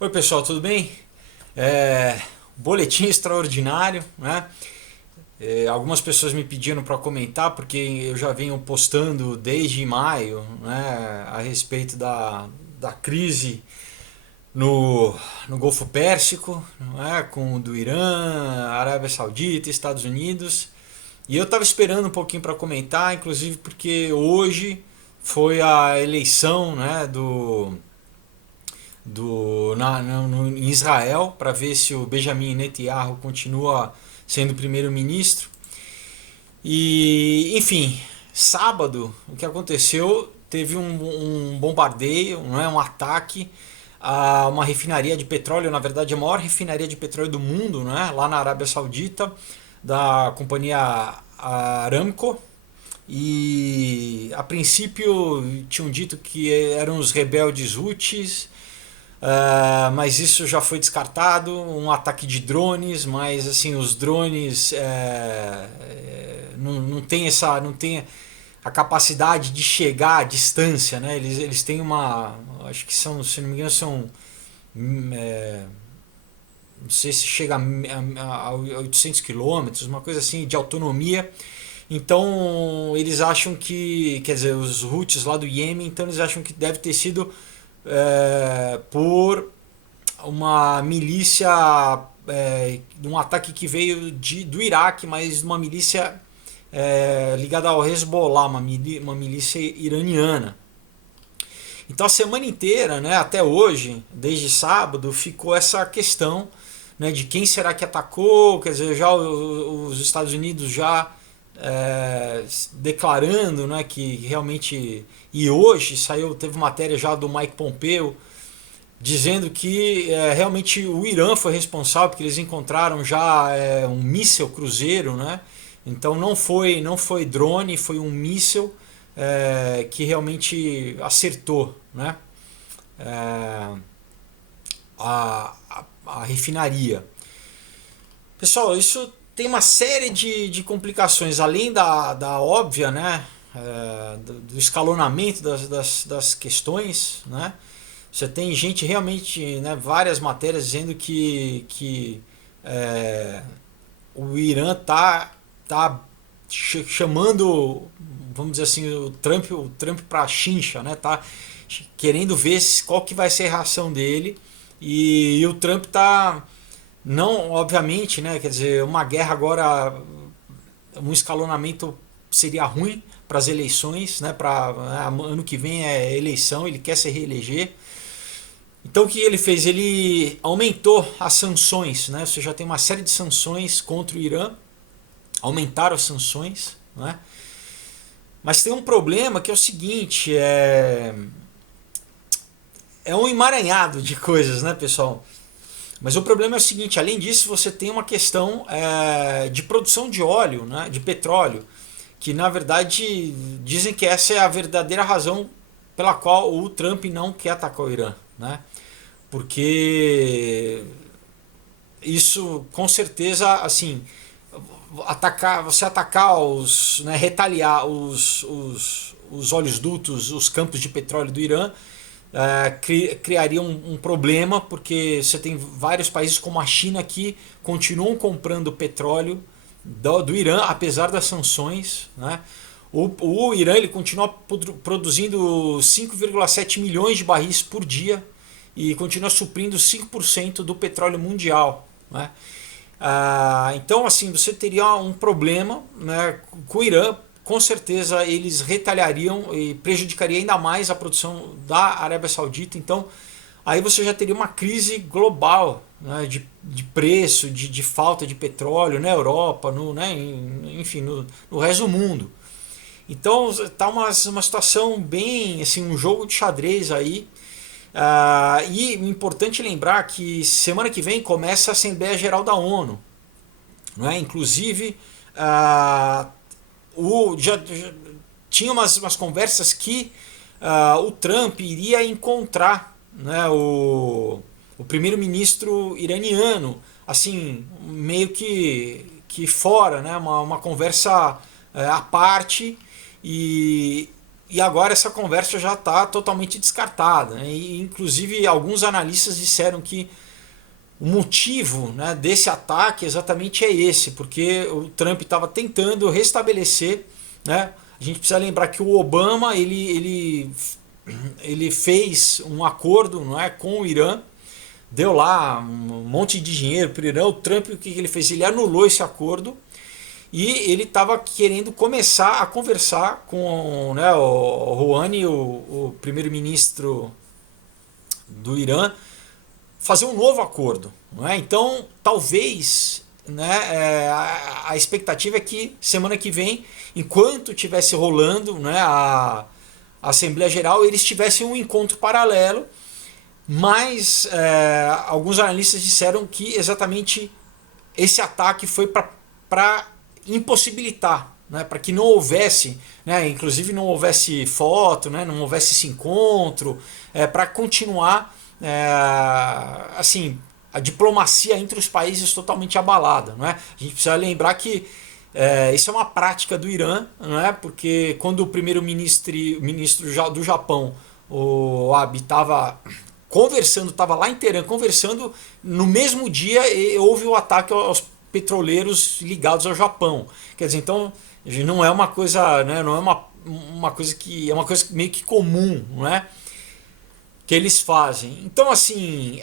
Oi pessoal, tudo bem? Boletim extraordinário, né? Algumas pessoas me pediram para comentar porque eu já venho postando desde maio, né, a respeito da crise no, no Golfo Pérsico, né, com o do Irã, Arábia Saudita, Estados Unidos. E eu estava esperando um pouquinho para comentar, inclusive porque hoje foi a eleição, né, em Israel para ver se o Benjamin Netanyahu continua sendo primeiro-ministro. E, enfim, sábado, o que aconteceu? Teve um bombardeio, não é, um ataque a uma refinaria de petróleo, na verdade a maior refinaria de petróleo do mundo, né, lá na Arábia Saudita, da companhia Aramco. E a princípio tinham dito que eram os rebeldes Houthis, mas isso já foi descartado. Um ataque de drones, mas assim os drones não tem essa, não tem a capacidade de chegar à distância, né? Eles têm uma, acho que são, se não me engano, são não sei se chega a 800 quilômetros, uma coisa assim de autonomia. Então eles acham que, quer dizer, os Houthis lá do Iêmen, então eles acham que deve ter sido por uma milícia, um ataque que veio do Iraque, mas uma milícia ligada ao Hezbollah, uma milícia iraniana. Então a semana inteira, né, até hoje, desde sábado, ficou essa questão, né, de quem será que atacou, quer dizer, já os Estados Unidos já declarando, né, que realmente, e hoje saiu, teve matéria já do Mike Pompeo dizendo que realmente o Irã foi responsável porque eles encontraram já um míssil cruzeiro, né? Então não foi drone, foi um míssil que realmente acertou, né? É, a refinaria. Pessoal, isso tem uma série de complicações, além da óbvia, né? Do escalonamento das questões, né? Você tem gente realmente, né, várias matérias dizendo que o Irã tá chamando, vamos dizer assim, o Trump para chincha, né? Tá querendo ver qual que vai ser a reação dele e o Trump tá não, obviamente, né? Quer dizer, uma guerra agora, um escalonamento seria ruim para as eleições, né? Para ano que vem é eleição, ele quer se reeleger. Então o que ele fez? Ele aumentou as sanções, né? Você já tem uma série de sanções contra o Irã, aumentaram as sanções, né? Mas tem um problema que é o seguinte, é um emaranhado de coisas, né, pessoal? Mas o problema é o seguinte, além disso você tem uma questão de produção de óleo, né, de petróleo, que na verdade dizem que essa é a verdadeira razão pela qual o Trump não quer atacar o Irã, né? Porque isso com certeza assim você atacar né, retaliar os oleodutos, os campos de petróleo do Irã, criaria um problema, porque você tem vários países como a China que continuam comprando petróleo do Irã, apesar das sanções, né? O Irã ele continua produzindo 5,7 milhões de barris por dia e continua suprindo 5% do petróleo mundial, né? Então, assim, você teria um problema, né, com o Irã. Com certeza eles retaliariam e prejudicaria ainda mais a produção da Arábia Saudita. Então, aí você já teria uma crise global, né, de preço, de falta de petróleo na Europa, né, enfim, no resto do mundo. Então, tá uma situação bem, assim, um jogo de xadrez aí. E importante lembrar que semana que vem começa a Assembleia Geral da ONU. Não é? Inclusive, já tinha umas conversas que o Trump iria encontrar, né, o primeiro-ministro iraniano, assim, meio que fora, né, uma conversa à parte, e E agora essa conversa já está totalmente descartada, né? E, inclusive, alguns analistas disseram que o motivo, né, desse ataque exatamente é esse, porque o Trump estava tentando restabelecer, né? A gente precisa lembrar que o Obama ele fez um acordo, não é, com o Irã, deu lá um monte de dinheiro para o Irã. O Trump, o que ele fez? Ele anulou esse acordo e ele estava querendo começar a conversar com, né, o Rouhani, o primeiro-ministro do Irã, fazer um novo acordo. Não é? Então, talvez, né, a expectativa é que semana que vem, enquanto estivesse rolando, né, a Assembleia Geral, eles tivessem um encontro paralelo, mas alguns analistas disseram que exatamente esse ataque foi para impossibilitar, né, para que não houvesse, né, inclusive não houvesse foto, né, não houvesse esse encontro, para continuar assim, a diplomacia entre os países totalmente abalada. Não é? A gente precisa lembrar que isso é uma prática do Irã, não é? Porque quando o ministro do Japão, o Abe, estava conversando, estava lá em Teherã conversando, no mesmo dia houve o ataque aos petroleiros ligados ao Japão. Quer dizer, então não é uma coisa, né, não é uma coisa que é uma coisa meio que comum, não é? Que eles fazem. Então, assim,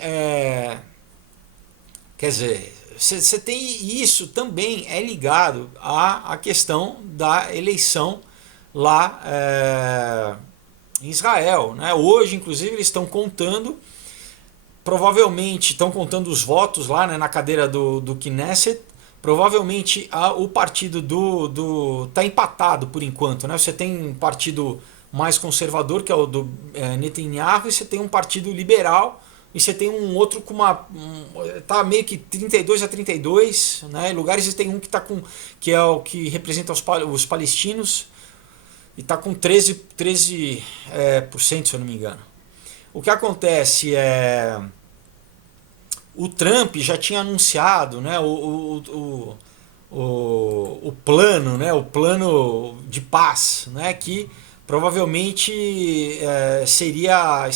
quer dizer, você tem isso também é ligado à questão da eleição lá em Israel. Né? Hoje, inclusive, eles estão contando, provavelmente estão contando os votos lá, né, na cadeira do Knesset. Provavelmente o partido tá empatado por enquanto. Né? Você tem um partido mais conservador, que é o do Netanyahu, e você tem um partido liberal, e você tem um outro com tá meio que 32-32, né? Em lugares você tem um que tá com, que é o que representa os palestinos, e tá com 13%, se eu não me engano. O que acontece é o Trump já tinha anunciado, né, o plano, né, o plano de paz, né, que provavelmente seria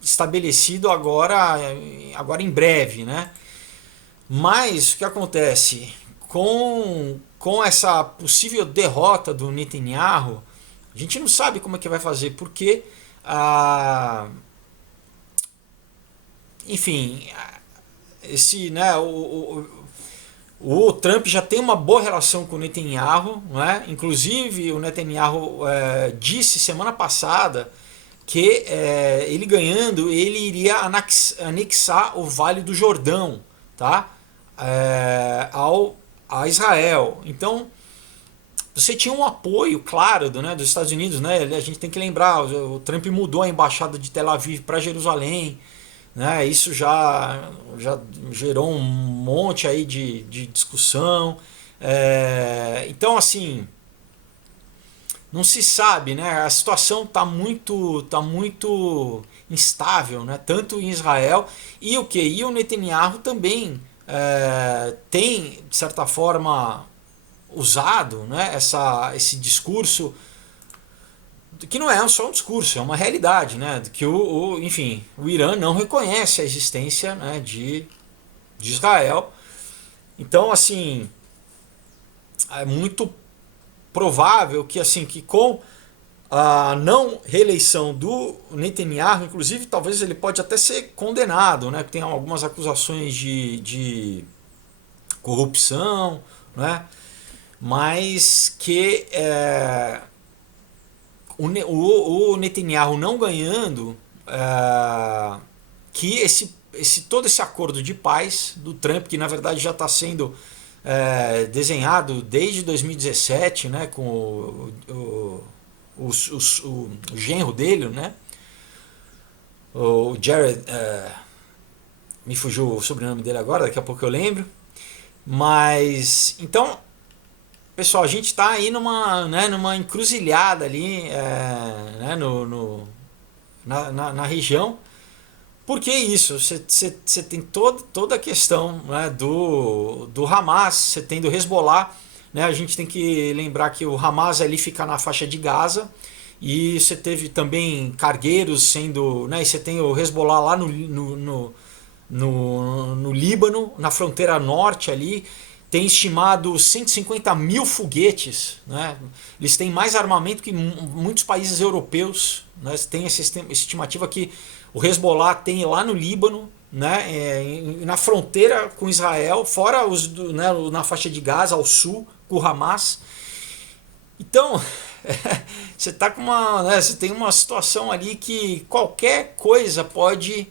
estabelecido agora em breve, né? Mas o que acontece com essa possível derrota do Netanyahu, a gente não sabe como é que vai fazer, porque enfim, esse, né, o Trump já tem uma boa relação com o Netanyahu, né? Inclusive o Netanyahu disse semana passada que ele ganhando, ele iria anexar o Vale do Jordão, tá? A Israel. Então você tinha um apoio claro dos Estados Unidos, né? A gente tem que lembrar, o Trump mudou a embaixada de Tel Aviv para Jerusalém, né? Isso já gerou um monte aí de discussão. Então, assim, não se sabe, né? A situação tá muito instável, né? Tanto em Israel e o Netanyahu também tem, de certa forma, usado, né? Esse discurso que não é só um discurso, é uma realidade, né? Que enfim, o Irã não reconhece a existência, né, de Israel. Então, assim, é muito provável que, assim, que com a não reeleição do Netanyahu, inclusive, talvez ele pode até ser condenado, né? Tem algumas acusações de corrupção, né? Mas que o Netanyahu não ganhando, que todo esse acordo de paz do Trump, que na verdade já está sendo desenhado desde 2017, né, com o genro dele, né, o Jared, me fugiu o sobrenome dele agora, daqui a pouco eu lembro. Mas então, pessoal, a gente está aí numa encruzilhada ali, né, na região. Por que isso? Você tem toda a questão, né, do Hamas, você tem do Hezbollah. Né, a gente tem que lembrar que o Hamas ali fica na faixa de Gaza e você teve também cargueiros sendo, né, e você tem o Hezbollah lá no Líbano, na fronteira norte ali, tem estimado 150 mil foguetes, né? Eles têm mais armamento que muitos países europeus, né? Tem essa estimativa que o Hezbollah tem lá no Líbano, né? Na fronteira com Israel, fora os né, na faixa de Gaza ao sul, com o Hamas. Então, você tá com uma, né, você tem uma situação ali que qualquer coisa pode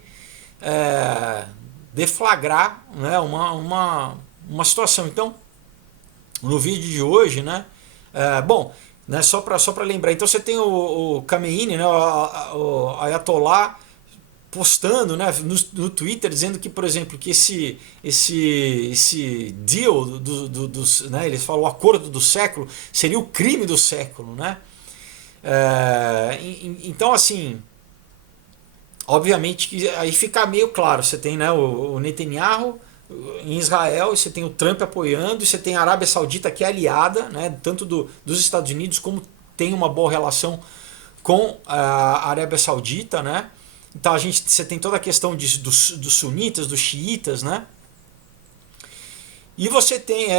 é, deflagrar, né, uma situação. Então, no vídeo de hoje, né, bom, né, só para lembrar, então você tem o Khamenei, né, o Ayatollah postando, né, no Twitter dizendo que, por exemplo, que esse deal né, eles falam o acordo do século seria o crime do século, né? Então assim, obviamente que aí fica meio claro, você tem, né, o Netanyahu em Israel, e você tem o Trump apoiando, e você tem a Arábia Saudita que é aliada, né, tanto dos Estados Unidos como tem uma boa relação com a Arábia Saudita, né? Então você tem toda a questão dos sunitas, dos xiitas, né? E você tem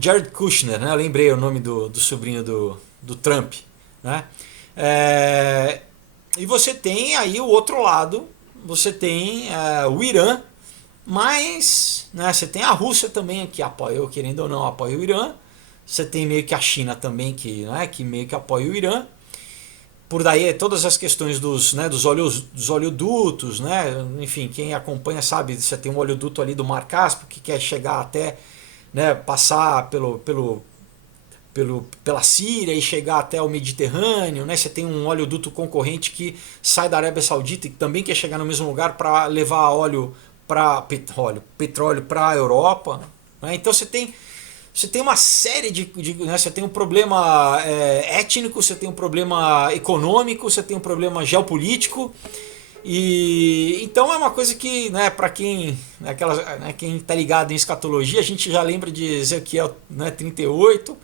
Jared Kushner, né? Eu lembrei o nome do sobrinho do Trump, né? E você tem aí o outro lado, você tem o Irã, mas, né, você tem a Rússia também que apoia, querendo ou não, apoia o Irã. Você tem meio que a China também né, que meio que apoia o Irã. Por daí todas as questões dos oleodutos, né? Enfim, quem acompanha sabe, você tem um oleoduto ali do Mar Cáspio que quer chegar até, né, passar pela Síria e chegar até o Mediterrâneo, né? Você tem um oleoduto concorrente que sai da Arábia Saudita e que também quer chegar no mesmo lugar para levar petróleo para a Europa, né? Então você tem uma série né, você tem um problema étnico, você tem um problema econômico, você tem um problema geopolítico, e então é uma coisa que, né, para quem, né, quem tá ligado em escatologia, a gente já lembra de Ezequiel, né, 38,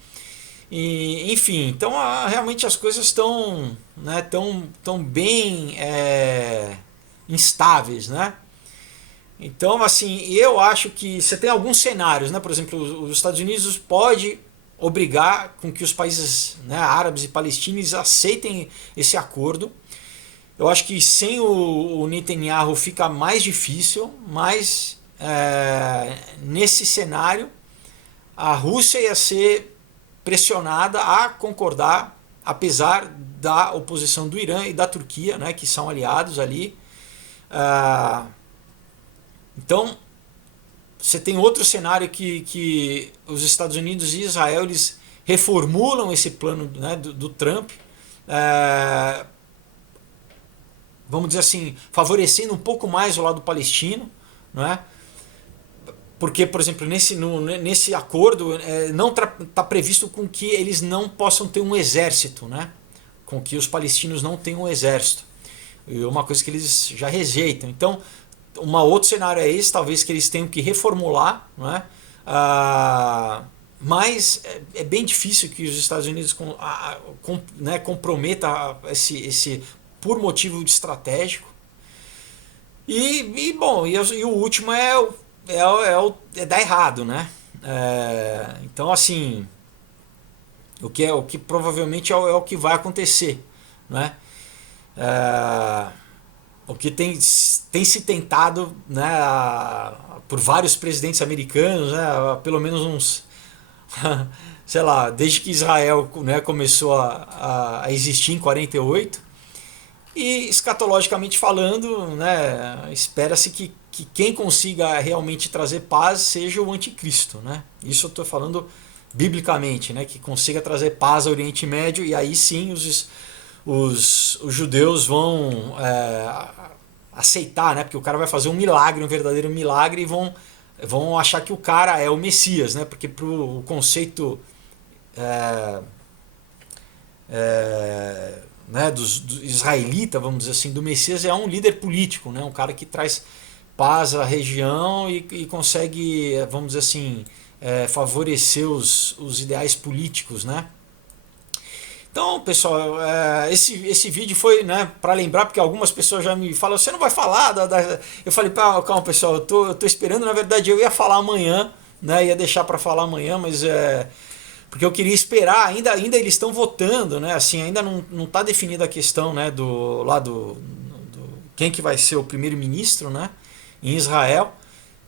e enfim, então realmente as coisas estão, né, tão bem instáveis, né? Então, assim, eu acho que você tem alguns cenários, né? Por exemplo, os Estados Unidos pode obrigar com que os países, né, árabes e palestinos aceitem esse acordo. Eu acho que sem o Netanyahu fica mais difícil, mas nesse cenário a Rússia ia ser pressionada a concordar, apesar da oposição do Irã e da Turquia, né, que são aliados ali. Então, você tem outro cenário que os Estados Unidos e Israel eles reformulam esse plano, né, do Trump, vamos dizer assim, favorecendo um pouco mais o lado palestino, né? Porque, por exemplo, nesse acordo não está previsto com que eles não possam ter um exército, né? Com que os palestinos não tenham um exército. É uma coisa que eles já rejeitam. Então, outro cenário é esse, talvez que eles tenham que reformular, né? Mas é bem difícil que os Estados Unidos né, comprometa esse por motivo estratégico. Bom, e o último dar errado, né? Então, assim, o que provavelmente é o que vai acontecer, né? O que tem se tentado, né, por vários presidentes americanos, né, pelo menos uns, sei lá, desde que Israel, né, começou a existir em 48, e escatologicamente falando, né, espera-se que quem consiga realmente trazer paz seja o anticristo, né? Isso eu estou falando biblicamente, né, que consiga trazer paz ao Oriente Médio, e aí sim os judeus vão aceitar, né? Porque o cara vai fazer um milagre, um verdadeiro milagre, e vão achar que o cara é o Messias, né? Porque pro conceito né, do israelita, vamos dizer assim, do Messias é um líder político, né? Um cara que traz paz à região e consegue, vamos dizer assim, favorecer os ideais políticos, né? Então, pessoal, esse vídeo foi, né, para lembrar, porque algumas pessoas já me falam, você não vai falar Eu falei, calma, pessoal, eu tô esperando, na verdade eu ia falar amanhã, né, ia deixar para falar amanhã, mas porque eu queria esperar, ainda eles estão votando, né, assim, ainda não tá definida a questão, né, quem que vai ser o primeiro-ministro, né, em Israel.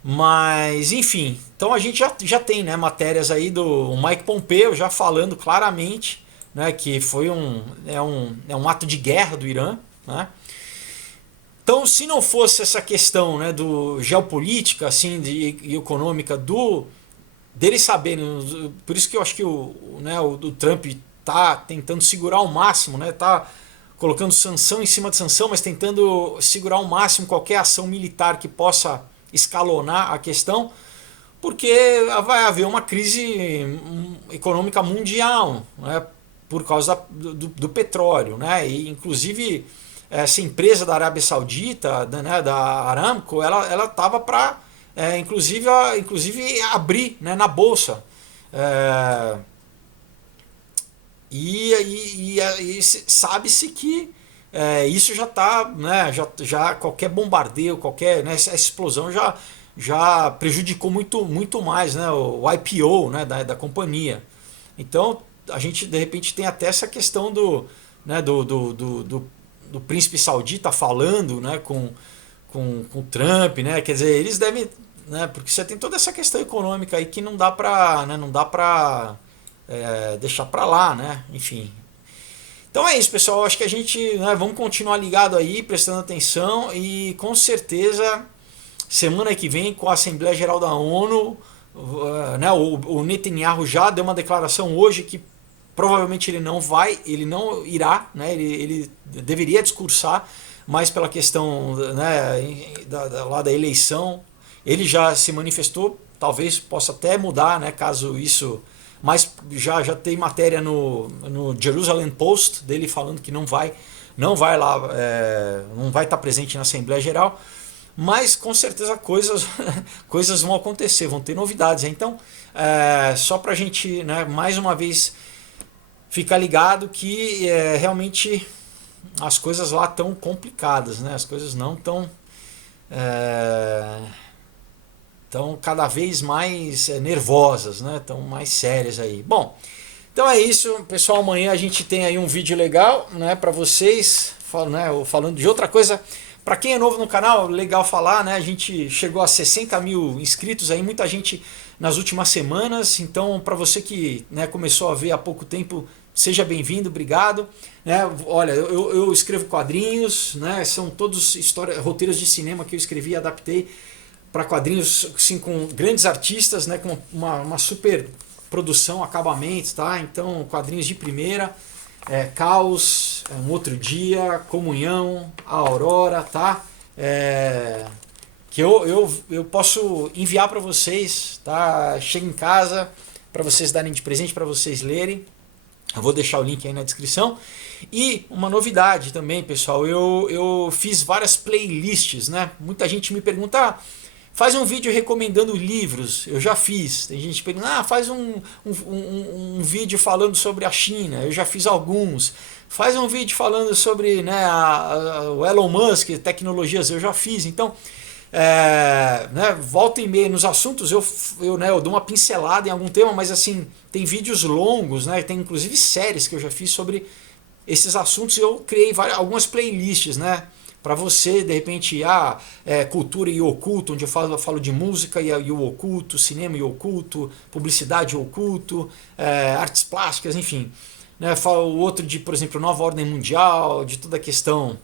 Mas, enfim, então a gente já tem, né, matérias aí do Mike Pompeo já falando claramente, né, que foi um ato de guerra do Irã. Né? Então, se não fosse essa questão, né, do geopolítica assim, e econômica deles saberem, por isso que eu acho que o Trump está tentando segurar ao máximo, né, tá colocando sanção em cima de sanção, mas tentando segurar ao máximo qualquer ação militar que possa escalonar a questão, porque vai haver uma crise econômica mundial, né, por causa do petróleo. Né, e inclusive essa empresa da Arábia Saudita, né, da Aramco, ela estava para inclusive abrir, né, na bolsa. E sabe-se que isso já está, né, já qualquer bombardeio, qualquer, né, essa explosão já prejudicou muito mais, né, o IPO, né, da companhia. Então a gente de repente tem até essa questão né, do príncipe saudita falando, né, com Trump, né, quer dizer, eles devem, né, porque você tem toda essa questão econômica aí que não dá para, né, deixar para lá, né, enfim. Então é isso, pessoal. Acho que a gente, né, vamos continuar ligado aí, prestando atenção, e com certeza semana que vem com a Assembleia Geral da ONU, né, o Netanyahu já deu uma declaração hoje que provavelmente ele não irá, né, ele deveria discursar, mas pela questão, né, lá da eleição, ele já se manifestou, talvez possa até mudar, né, caso isso. Mas já tem matéria no Jerusalem Post dele falando que não vai lá, não vai estar presente na Assembleia Geral, mas com certeza coisas vão acontecer, vão ter novidades. Então, só para a gente, né, mais uma vez ficar ligado que realmente as coisas lá estão complicadas, né? As coisas não estão estão cada vez mais nervosas, né? Estão mais sérias aí. Bom, então é isso, pessoal. Amanhã a gente tem aí um vídeo legal, né, para vocês, falando de outra coisa. Para quem é novo no canal, legal falar, né? A gente chegou a 60 mil inscritos aí, muita gente nas últimas semanas. Então, para você que, né, começou a ver há pouco tempo, seja bem-vindo, obrigado. Né? Olha, eu escrevo quadrinhos, né? São todos roteiros de cinema que eu escrevi e adaptei para quadrinhos, assim, com grandes artistas, né, com uma super produção, acabamentos, tá? Então, quadrinhos de primeira, Caos, Um Outro Dia, Comunhão, A Aurora, tá? Que eu posso enviar para vocês, tá? Chega em casa para vocês darem de presente, para vocês lerem. Eu vou deixar o link aí na descrição. E uma novidade também, pessoal, eu fiz várias playlists, né? Muita gente me pergunta, faz um vídeo recomendando livros. Eu já fiz. Tem gente que pergunta, faz um vídeo falando sobre a China. Eu já fiz alguns. Faz um vídeo falando sobre, né, o Elon Musk, tecnologias. Eu já fiz. Então, né, volta e meia nos assuntos, eu dou uma pincelada em algum tema, mas assim, tem vídeos longos, né, tem inclusive séries que eu já fiz sobre esses assuntos. E eu criei algumas playlists, né, para você, de repente, cultura e oculto, onde eu falo de música e o oculto, cinema e oculto, publicidade e oculto, artes plásticas, enfim. Né, falo o outro de, por exemplo, nova ordem mundial, de toda a questão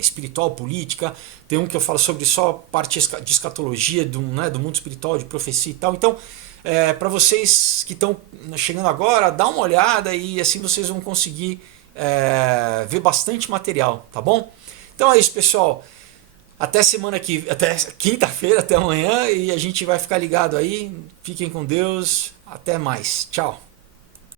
espiritual, política. Tem um que eu falo sobre só parte de escatologia, do mundo espiritual, de profecia e tal. Então, para vocês que estão chegando agora, dá uma olhada e assim vocês vão conseguir ver bastante material, tá bom? Então é isso, pessoal. Até quinta-feira, até amanhã, e a gente vai ficar ligado aí. Fiquem com Deus. Até mais. Tchau.